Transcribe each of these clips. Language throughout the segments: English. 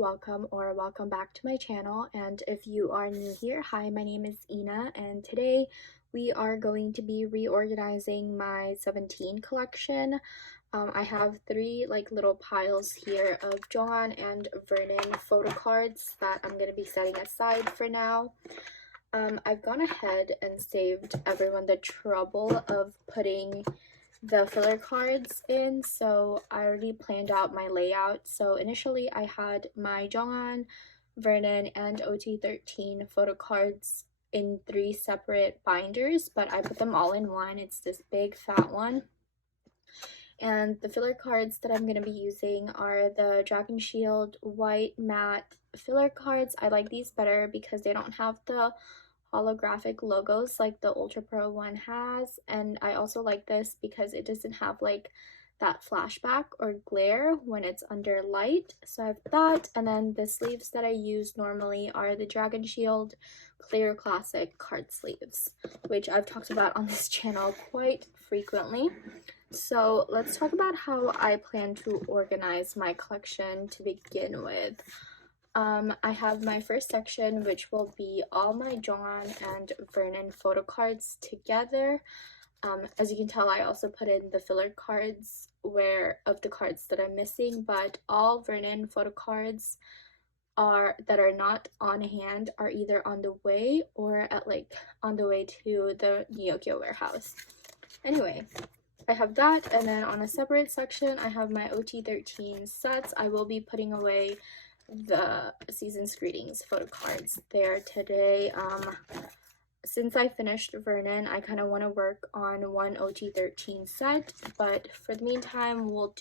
welcome or welcome back to my channel. And if you are new here, hi, my name is Ina, and today we are going to be reorganizing my 17 collection. I have three little piles here of jeonghan and vernon photo cards that I'm going to be setting aside for now. I've gone ahead and saved everyone the trouble of putting the filler cards in, so I already planned out my layout. So initially I had my jeonghan, vernon, and ot13 photo cards in three separate binders, but I put them all in one. It's this big fat one. And the filler cards that I'm going to be using are the Dragon Shield white matte filler cards. I like these better because they don't have the holographic logos like the Ultra Pro one has, and I also like this because it doesn't have that flashback or glare when it's under light. So I have that, and then the sleeves that I use normally are the Dragon Shield Clear Classic card sleeves, which I've talked about on this channel quite frequently. So let's talk about how I plan to organize my collection to begin with. I have my first section, which will be all my jeonghan and vernon photo cards together. As you can tell, I also put in the filler cards of the cards that I'm missing, but all vernon photo cards that are not on hand are either on the way or on the way to the Nyokyo warehouse. Anyway, I have that, and then on a separate section I have my ot13 sets. I will be putting away the Season's Greetings photo cards there today. Since I finished vernon, I kind of want to work on one ot13 set, but for the meantime we'll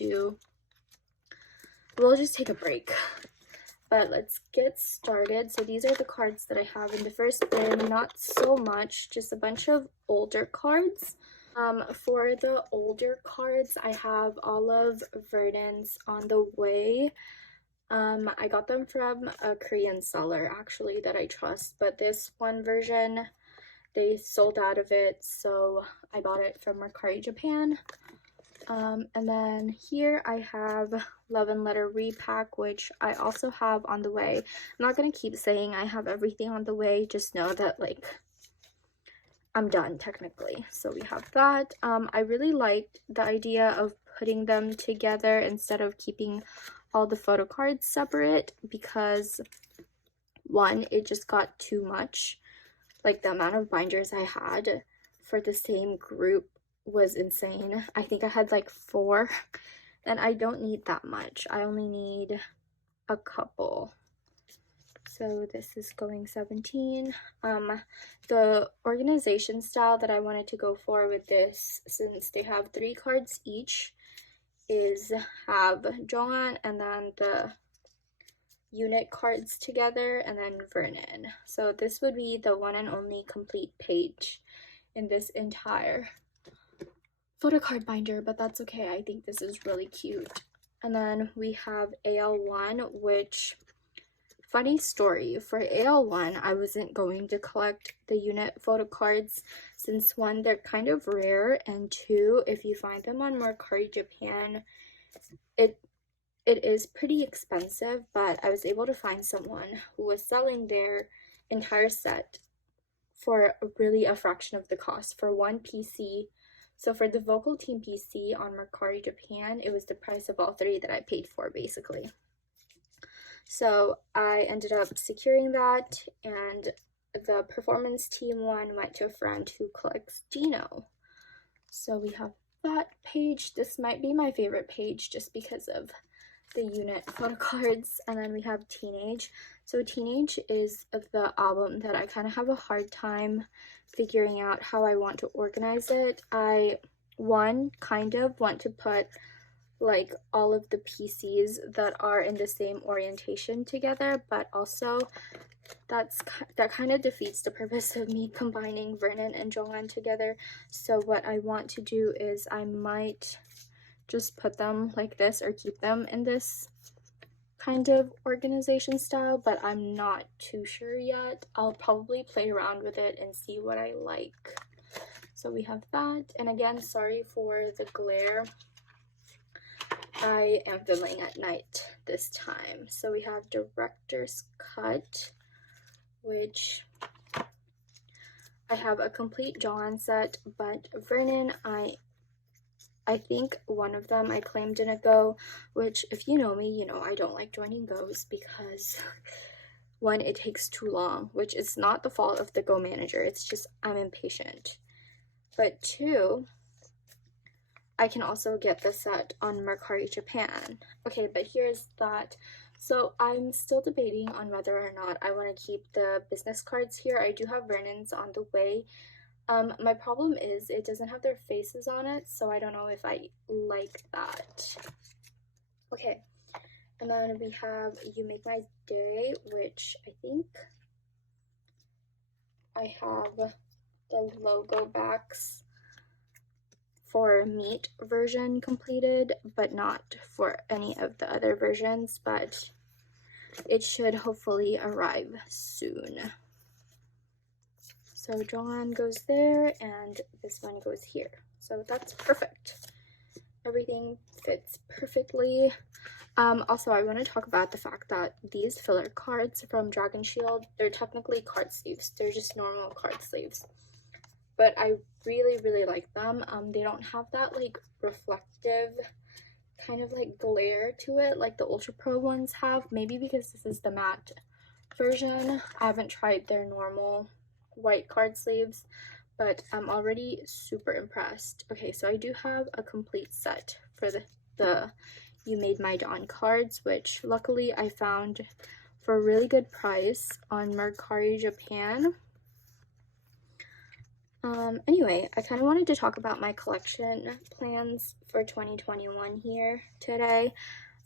just take a break. But let's get started. So these are the cards that I have in the first bin. Not so much, just a bunch of older cards. For the older cards, I have all of vernon's on the way. I got them from a Korean seller actually that I trust, but this one version they sold out of it, so I bought it from Mercari Japan. And then here I have Love and Letter repack, which I also have on the way. I'm not gonna keep saying I have everything on the way, just know that I'm done technically. So we have that. I really liked the idea of putting them together instead of keeping all the photo cards separate, because one, it just got too much. The amount of binders I had for the same group was insane. I think I had 4, and I don't need that much. I only need a couple. So this is going 17. The organization style that I wanted to go for with this, since they have 3 cards each, is have jeonghan and then the unit cards together and then vernon. So this would be the one and only complete page in this entire photo card binder, but that's okay. I think this is really cute. And then we have AL1, which, funny story, for AL1 I wasn't going to collect the unit photo cards since 1, they're kind of rare, and 2, if you find them on Mercari Japan, it is pretty expensive, but I was able to find someone who was selling their entire set for really a fraction of the cost for 1 PC. So for the vocal team PC on Mercari Japan, it was the price of all 3 that I paid for basically. So I ended up securing that, and the performance team one went to a friend who collects Gino. So we have that page. This might be my favorite page just because of the unit photo cards. And then we have Teenage. So Teenage is the album that I kind of have a hard time figuring out how I want to organize it. I kind of want to put all of the PCs that are in the same orientation together, but also that kind of defeats the purpose of me combining vernon and jeonghan together. So what I want to do is I might just put them like this or keep them in this kind of organization style, but I'm not too sure yet. I'll probably play around with it and see what I like. So we have that, and again, sorry for the glare. I am filming at night. this time. So we have Director's Cut, which I have a complete jeonghan set, but Vernon, I think one of them I claimed didn't go, which if you know me, you know I don't like joining goes because one, it takes too long, which is not the fault of the Go manager, it's just I'm impatient. But two, I can also get the set on Mercari Japan. Okay, but here's that. So I'm still debating on whether or not I want to keep the business cards here. I do have Vernon's on the way. My problem is it doesn't have their faces on it, so I don't know if I like that. Okay, and then we have You Make My Day, which I think I have the logo backs for meat version completed, but not for any of the other versions, but it should hopefully arrive soon. So jeonghan goes there and this one goes here. So that's perfect. Everything fits perfectly. Also, I want to talk about the fact that these filler cards from Dragon Shield, they're technically card sleeves. They're just normal card sleeves. But I really like them. They don't have that like reflective kind of like glare to it like the Ultra Pro ones have. Maybe because this is the matte version. I haven't tried their normal white card sleeves, but I'm already super impressed. Okay, so I do have a complete set for the You Made My Dawn cards, which luckily I found for a really good price on Mercari Japan. Anyway, I kind of wanted to talk about my collection plans for 2021 here today.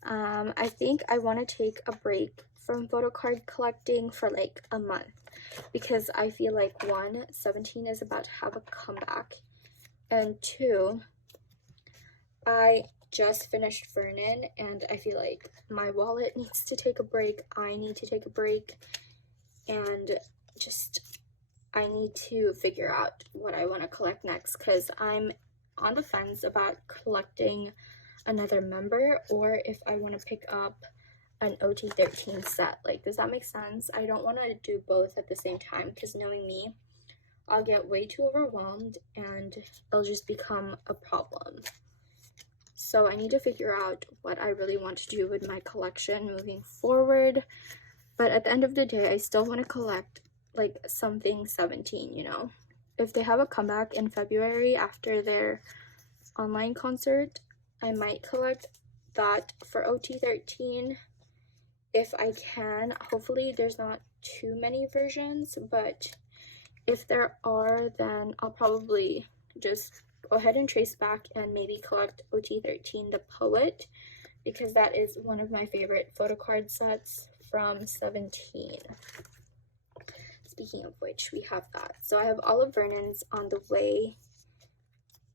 I think I want to take a break from photo card collecting for like a month because I feel like one, 17 is about to have a comeback, and two, I just finished Vernon and I feel like my wallet needs to take a break, I need to take a break, and just I need to figure out what I want to collect next because I'm on the fence about collecting another member or if I want to pick up an ot13 set. Like, does that make sense? I don't want to do both at the same time because knowing me, I'll get way too overwhelmed and it'll just become a problem. So I need to figure out what I really want to do with my collection moving forward. But at the end of the day, I still want to collect like something 17, you know? If they have a comeback in February after their online concert, I might collect that for ot13 if I can. Hopefully there's not too many versions, but if there are, then I'll probably just go ahead and trace back and maybe collect ot13 the Poet, because that is one of my favorite photo card sets from 17. Speaking of which, we have that. So I have all of Vernon's on the way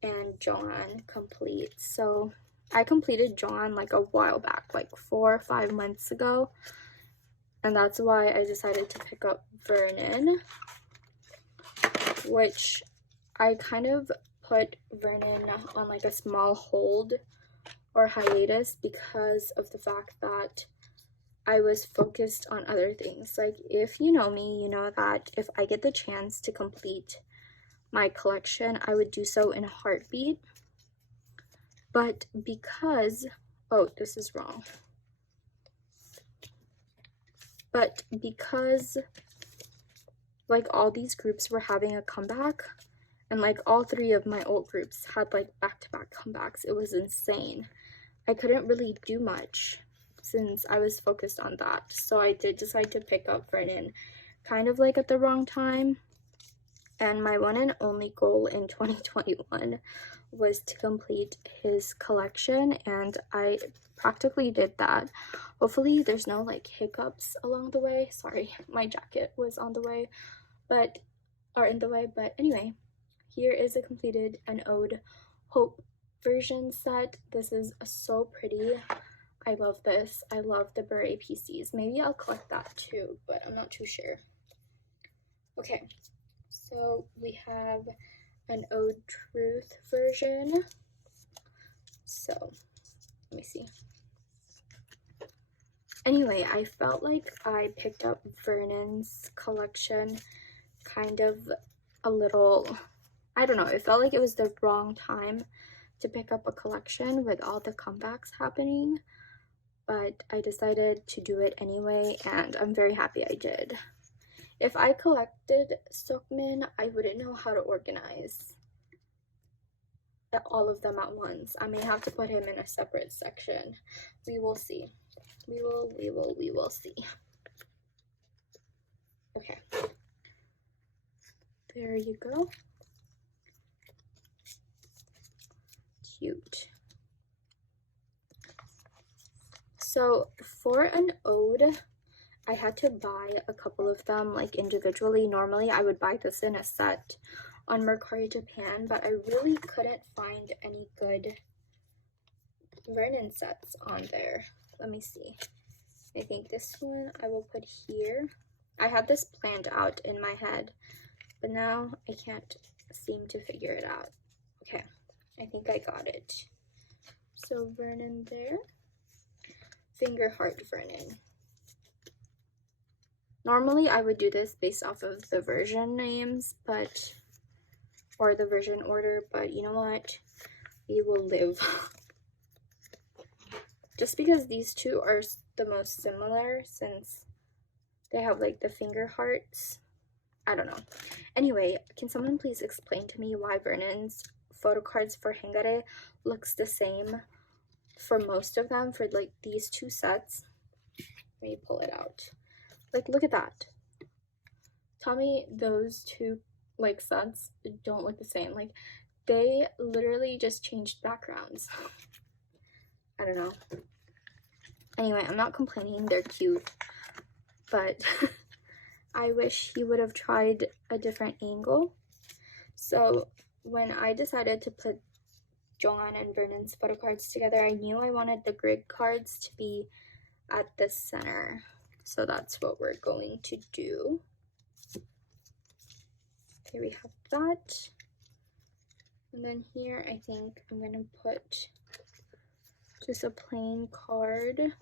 and jeonghan complete. So I completed jeonghan like a while back, like 4 or 5 months ago, and that's why I decided to pick up Vernon, which I kind of put Vernon on like a small hold or hiatus because of the fact that I was focused on other things. Like, if you know me, you know that if I get the chance to complete my collection, I would do so in a heartbeat. But because, oh, this is wrong. But because like all these groups were having a comeback, and like all 3 of my old groups had like back-to-back comebacks, it was insane. I couldn't really do much since I was focused on that. So I did decide to pick up Vernon kind of like at the wrong time. And my one and only goal in 2021 was to complete his collection, and I practically did that. Hopefully there's no like hiccups along the way. Sorry, my jacket was on the way, but in the way. But anyway, here is a completed An Ode Hope version set. This is so pretty. I love this. I love the beret PCs. Maybe I'll collect that too, but I'm not too sure. Okay, so we have an Ode Truth version. So let me see. Anyway, I felt like I picked up Vernon's collection kind of a little, I don't know, it felt like it was the wrong time to pick up a collection with all the comebacks happening, but I decided to do it anyway, and I'm very happy I did. If I collected Seokmin, I wouldn't know how to organize all of them at once. I may have to put him in a separate section. We will see. We will see. Okay. There you go. Cute. So for an ode, I had to buy a couple of them like individually. Normally I would buy this in a set on Mercari Japan, but I really couldn't find any good Vernon sets on there. Let me see. I think this one I will put here. I had this planned out in my head, but now I can't seem to figure it out. Okay, I think I got it. So Vernon there. Finger heart Vernon. Normally I would do this based off of the version names, but or the version order, but you know what? We will live. Just because these two are the most similar since they have like the finger hearts. I don't know. Anyway, can someone please explain to me why Vernon's photo cards for Hengare looks the same for most of them, for like these two sets? Let me pull it out. Like, look at that. Tell me those two like sets don't look the same. Like, they literally just changed backgrounds. I don't know. Anyway, I'm not complaining, they're cute, but I wish he would have tried a different angle. So when I decided to put jeonghan and Vernon's photo cards together, I knew I wanted the grid cards to be at the center. So that's what we're going to do. Okay, we have that. And then here, I think I'm gonna put just a plain card.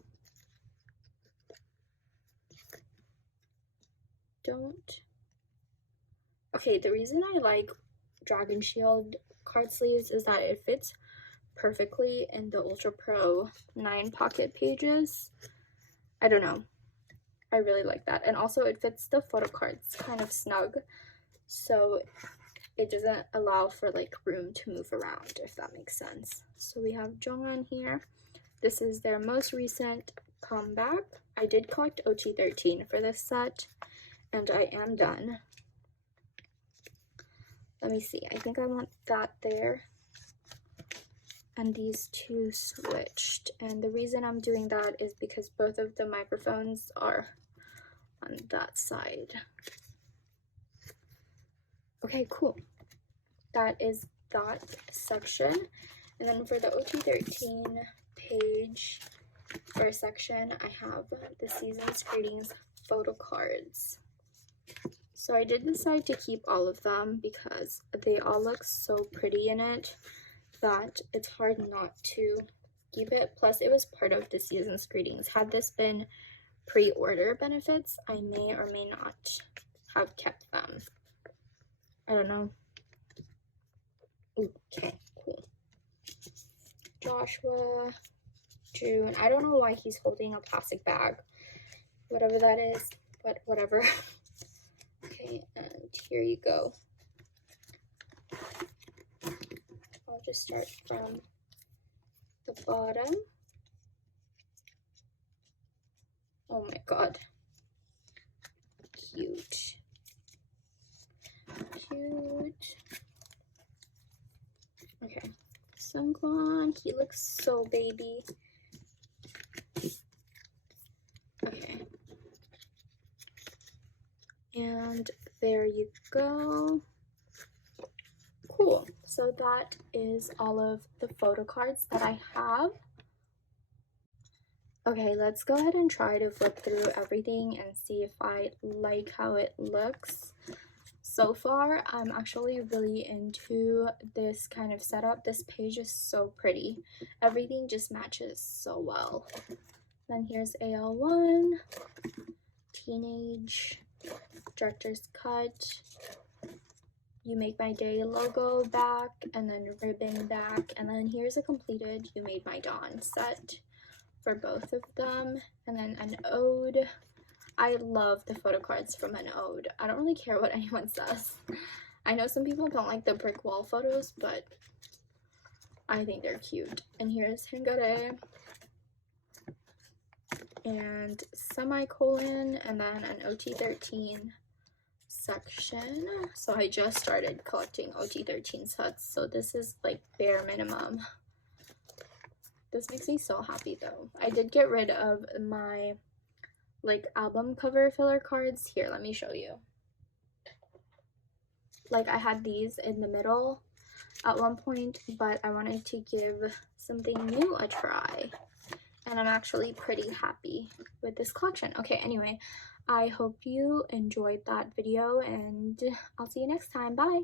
Okay, the reason I like Dragon Shield card sleeves is that it fits perfectly in the Ultra Pro 9 pocket pages. I don't know. I really like that. And also it fits the photo cards kind of snug, so it doesn't allow for like room to move around, if that makes sense. So we have jeonghan here. This is their most recent comeback. I did collect ot13 for this set, and I am done. Let me see. I think I want that there and these two switched. And the reason I'm doing that is because both of the microphones are on that side. Okay, cool. That is that section. And then for the ot13 page or section, I have the Season's Greetings photo cards. So I did decide to keep all of them because they all look so pretty in it that it's hard not to keep it. Plus, it was part of the Season's Greetings. Had this been pre-order benefits, I may or may not have kept them. I don't know. Okay, cool. Joshua, June. I don't know why he's holding a plastic bag. Whatever that is, but whatever. Okay, and here you go. I'll just start from the bottom. Oh my god. Cute. Cute. Okay. Sungwon, he looks so baby. Okay. And there you go. Cool. So that is all of the photo cards that I have. Okay, let's go ahead and try to flip through everything and see if I like how it looks. So far, I'm actually really into this kind of setup. This page is so pretty. Everything just matches so well. Then here's AL1, Teenage, Director's Cut, You Make My Day logo back, and then ribbon back, and then here's a completed You Made My Dawn set for both of them, and then an ode. I love the photo cards from an ode. I don't really care what anyone says. I know some people don't like the brick wall photos, but I think they're cute. And here's Hengare and semicolon, and then an ot13 section. So I just started collecting ot13 sets, so this is like bare minimum. This makes me so happy though. I did get rid of my like album cover filler cards. Here, let me show you. Like I had these in the middle at one point, but I wanted to give something new a try, and I'm actually pretty happy with this collection. Okay, anyway, I hope you enjoyed that video, and I'll see you next time. Bye!